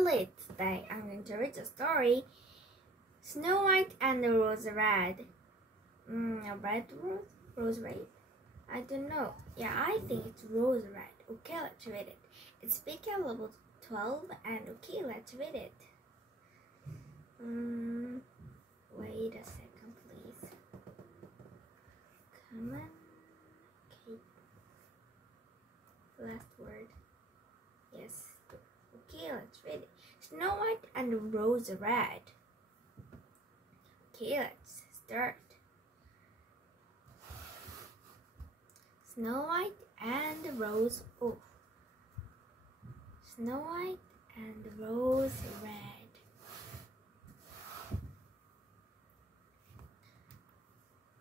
Elly. Today I'm going to read the story Snow White and the Rose Red. A red rose? Rose red? I don't know. Yeah, I think it's rose red. Okay, let's read it. It's big at level 12 and okay, let's read it. Wait a second, please. Come on. Okay. Last word. Yes. Okay, let's read it. Snow White and Rose Red. Okay, let's start. Snow White and Rose. Oh. Snow White and Rose Red.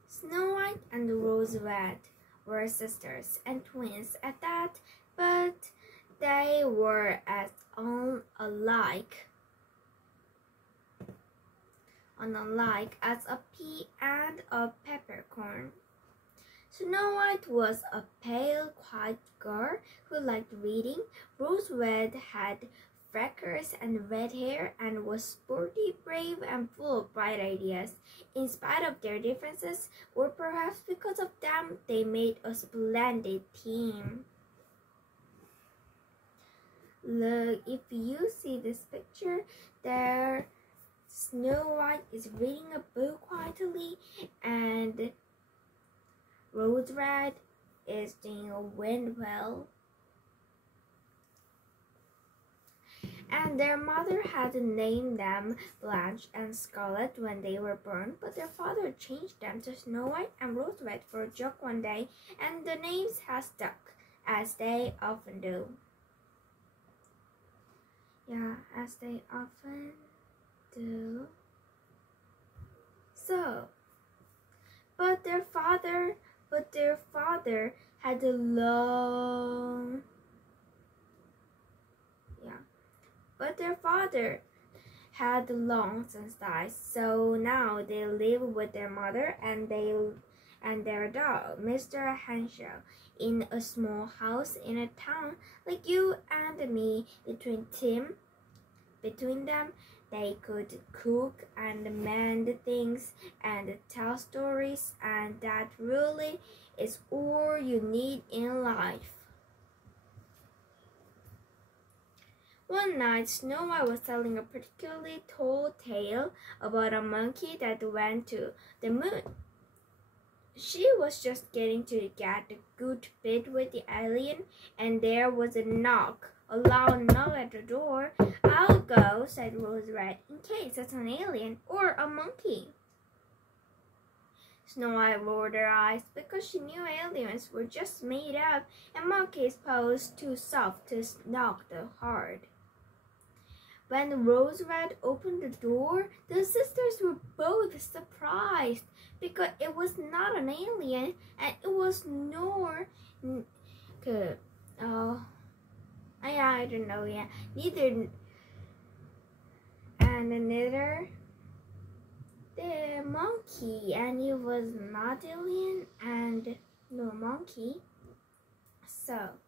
Snow White and Rose Red were sisters and twins at that, but they were as unlike as a pea and a peppercorn. Snow White was a pale, quiet girl who liked reading. Rose Red had freckles and red hair and was sporty, brave, and full of bright ideas. In spite of their differences, or perhaps because of them, they made a splendid team. Look, if you see this picture, there Snow White is reading a book quietly, and Rose Red is doing a windmill. And their mother had named them Blanche and Scarlet when they were born, but their father changed them to Snow White and Rose Red for a joke one day, and the names have stuck, as they often do. Yeah, as they often do. So, but their father had a long since died, so now they live with their mother and their dog, Mr. Henshaw, in a small house in a town like you and me. Between them, they could cook and mend things and tell stories, and that really is all you need in life. One night, Snow White was telling a particularly tall tale about a monkey that went to the moon. She was just getting to get a good bit with the alien, and there was a loud knock at the door. "I'll go," said Rose Red, "in case it's an alien or a monkey." Snow White rolled her eyes because she knew aliens were just made up and monkeys posed too soft to knock hard. When Rose Red opened the door, the sisters were both surprised because it was not an alien and it was neither the monkey, and it was not alien and no monkey. So,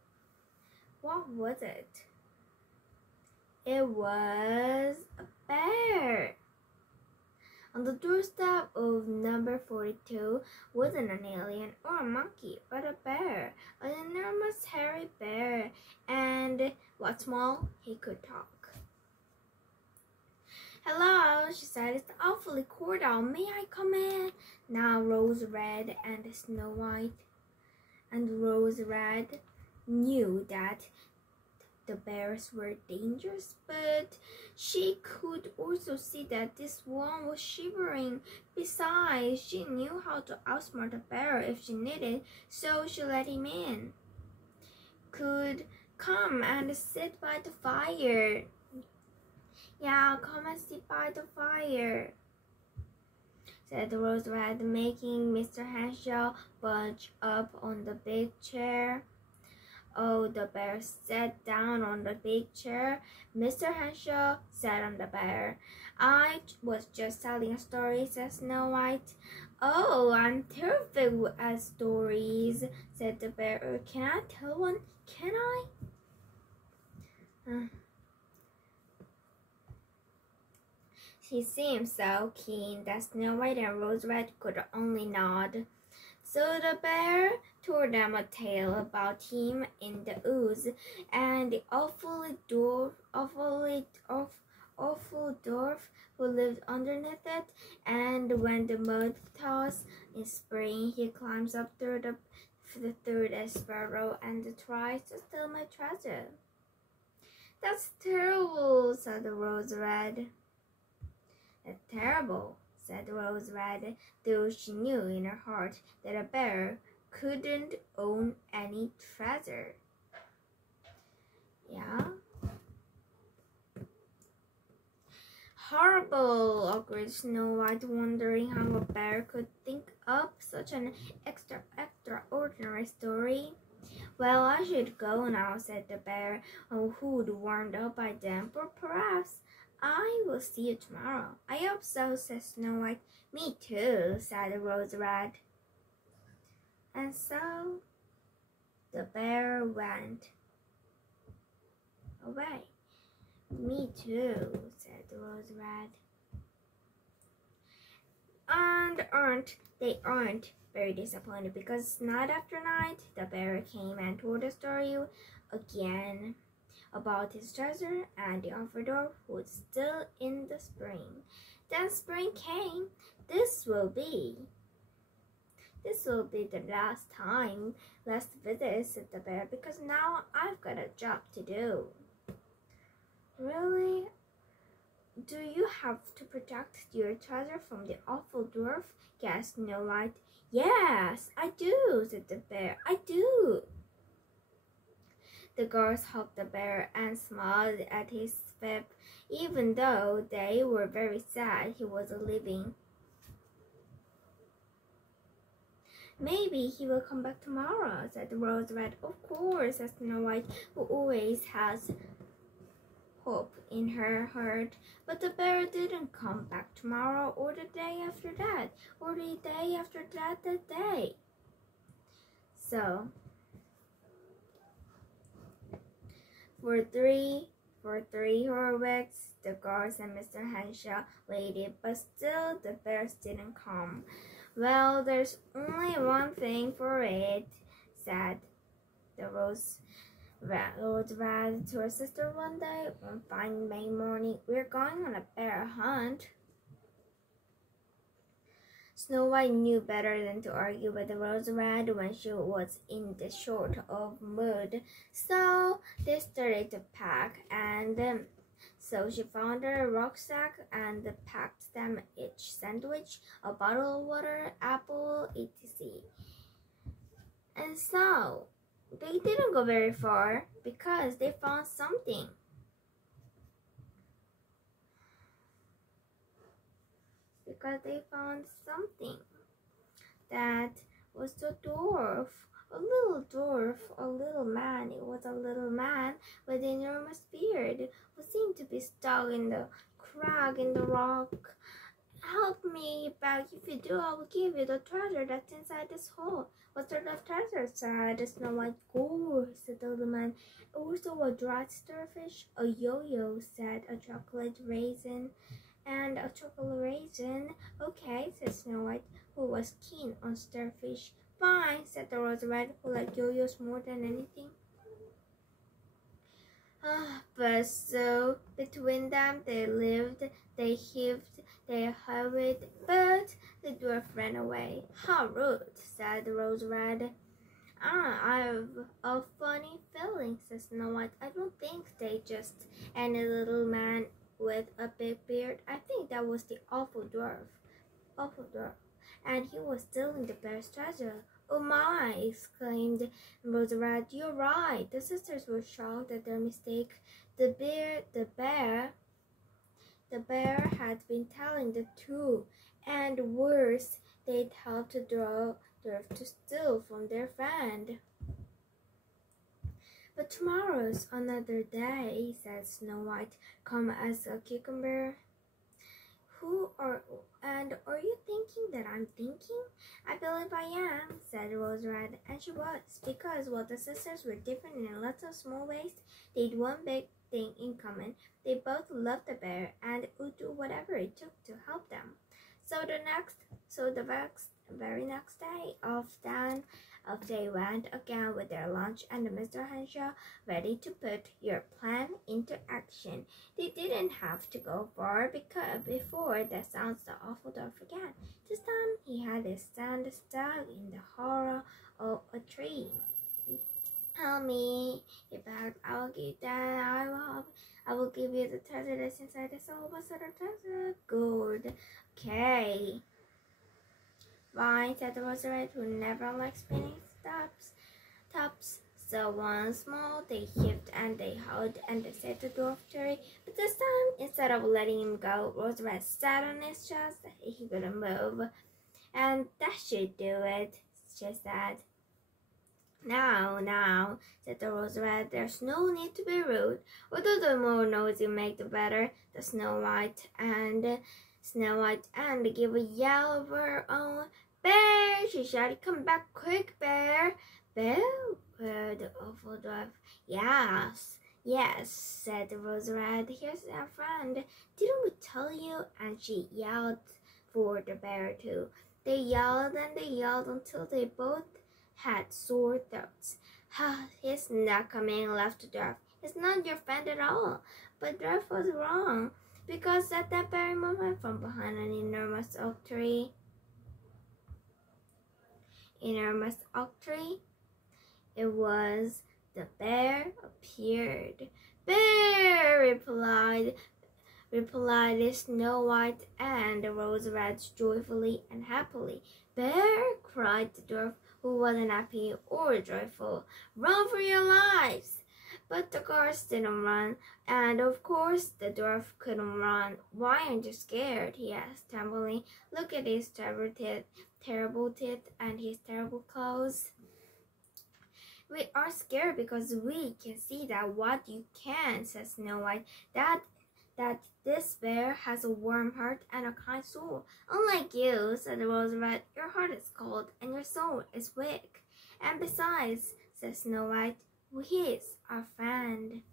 what was it? It was a bear. On the doorstep of number 42 wasn't an alien or a monkey, but a bear, an enormous hairy bear, and what's more, he could talk. "Hello," she said, "it's awfully cold out. May I come in?" Now Rose Red and Snow White and Rose Red knew that the bears were dangerous, but she could also see that this one was shivering. Besides, she knew how to outsmart a bear if she needed, so she let him in. "Could come and sit by the fire." "Yeah, come and sit by the fire," said Rose Red, making Mr. Henshaw bunch up on the big chair. Oh, the bear sat down on the big chair. Mr. Henshaw sat on the bear. "I was just telling a story," said Snow White. "Oh, I'm terrific at stories," said the bear. "Can I tell one? Can I?" He seemed so keen that Snow White and Rose Red could only nod. So the bear told them a tale about him in the woods and the awful dwarf who lived underneath it. And when the mud thaws in spring, he climbs up through the sparrow and tries to steal my treasure. That's terrible, said Rose Red. That's terrible, said Rose Red, though she knew in her heart that a bear couldn't own any treasure. Yeah? Horrible, agreed Snow White, wondering how a bear could think up such an extraordinary story. Well, I should go now, said the bear, who'd warmed up by then, but perhaps I will see you tomorrow. I hope so, said Snow White. Me too, said Rose Red. And so the bear went away. Me too, said Rose Red. And they aren't very disappointed because night after night the bear came and told the story again about his treasure and the awful dwarf who was still in the spring. Then spring came. This will be the last visit, said the bear, because now I've got a job to do. Really? Do you have to protect your treasure from the awful dwarf? Gasped Snow White. Yes, I do, said the bear. I do. The girls hugged the bear and smiled at his quip, even though they were very sad he was leaving. Maybe he will come back tomorrow, said Rose Red. Of course, said Snow White, who always has hope in her heart. But the bear didn't come back tomorrow, or the day after that, or the day after that day. So, for three whole weeks, the girls and Mr. Henshaw waited, but still the bears didn't come. Well, there's only one thing for it, said the Rose Red to her sister one day. One fine May morning, we're going on a bear hunt. Snow White knew better than to argue with the Rose Red when she was in the short of mood, so they started to pack, and so she found her rucksack and packed them each sandwich, a bottle of water, apple, etc. And so they didn't go very far because they found something. That was the dwarf. A little man. It was a little man with an enormous beard who seemed to be stuck in the crack in the rock. Help me back. If you do, I will give you the treasure that's inside this hole. What sort of treasure? Said Snow White. Gold, said the little man. Also a dried starfish, a yo-yo, said a chocolate raisin. And a chocolate raisin. Okay, said Snow White, who was keen on starfish. Fine, said the Rose Red, who liked yo-yos more than anything. But so between them they lived, they hived, they hurried, but the dwarf ran away. How rude, said the Rose Red. I have a funny feeling, said Snow White. I don't think they just any little man with a big beard. I think that was the awful dwarf. And he was stealing the bear's treasure. Oh my, exclaimed Rose Red. You're right. The sisters were shocked at their mistake. The bear had been telling the truth, and worse, they'd helped the dwarf to steal from their friend. But tomorrow's another day, said Snow White, calm as a cucumber. Are you thinking that I'm thinking? I believe I am, said Rose Red, and she was, because while the sisters were different in lots of small ways, they had one big thing in common. They both loved the bear and would do whatever it took to help them. So the very next day off they went again with their lunch and Mr. Henshaw ready to put your plan into action. They didn't have to go far before the sounds the awful dwarf began. This time he had his stand stuck in the hollow of a tree. Help me, he begged. I will give you the treasure that's inside the soul. What sort of treasure? Good. Okay. Fine, said the Rosary, who never liked spinning tops. So once more they heaved and they howled and they said to Dwarf Cherry, but this time, instead of letting him go, Rosary sat on his chest. He couldn't move. And that should do it, she said. Now, said the Rose Red, there's no need to be rude. Although the more noise you make, the better. The Snow White and gave a yell of her own. Bear, she shouted, come back quick, Bear. Bear, purred the awful dwarf. Yes, said the Rose Red, here's our friend. Didn't we tell you? And she yelled for the bear too. They yelled and they yelled until they both had sore throats. He's not coming, laughed the dwarf. He's not your friend at all. But dwarf was wrong, because at that very moment, from behind an enormous oak tree, it was the bear appeared. Bear, replied Snow White and Rose Red joyfully and happily. Bear, cried the dwarf, who wasn't happy or joyful. Run for your lives! But the girls didn't run, and of course the dwarf couldn't run. Why aren't you scared? He asked trembling. Look at his terrible teeth and his terrible claws. We are scared because we can see that what you can, said Snow White. That this bear has a warm heart and a kind soul. Unlike you, said Rose Red, your heart is cold and your soul is weak. And besides, said Snow White, he is our friend.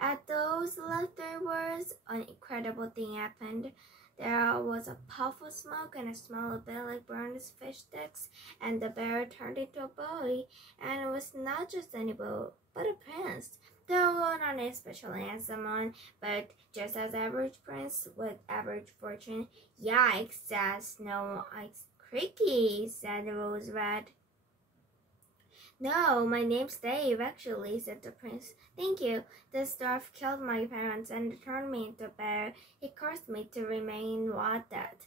At those last 3 words, an incredible thing happened. There was a puff of smoke and a smell a bit like burned fish sticks, and the bear turned into a boy, and it was not just any boy, but a prince. Though not an especially handsome one, but just as average prince with average fortune. Yikes, said Snow White. Creaky, said Rose Red. No, my name's Dave, actually, said the prince. Thank you. This dwarf killed my parents and turned me into a bear. He cursed me to remain like that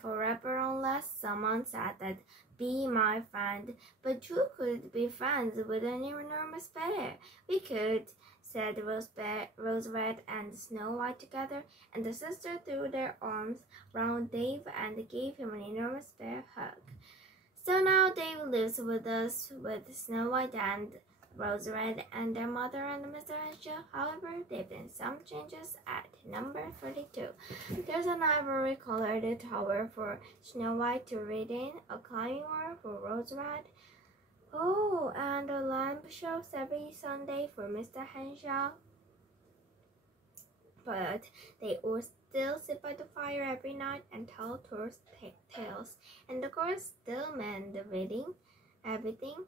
forever unless someone said that be my friend. But who could be friends with an enormous bear? We could, said Rose Red and Snow White together, and the sisters threw their arms round Dave and gave him an enormous bear hug. So now Dave lives with us with Snow White and Rose Red and their mother and Mr. Henshaw. However, there have been some changes at number 32. There's an ivory-colored tower for Snow White to read in, a climbing wall for Rose Red. Oh, and a lamp shows every Sunday for Mr. Henshaw. But they all still sit by the fire every night and tell tales, and the girls still mend the everything,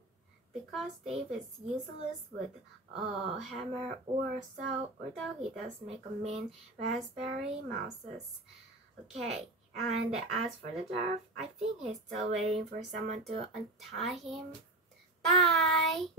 because Dave is useless with a hammer or a saw, although he does make a mean raspberry mouses. Okay, and as for the dwarf, I think he's still waiting for someone to untie him. Bye!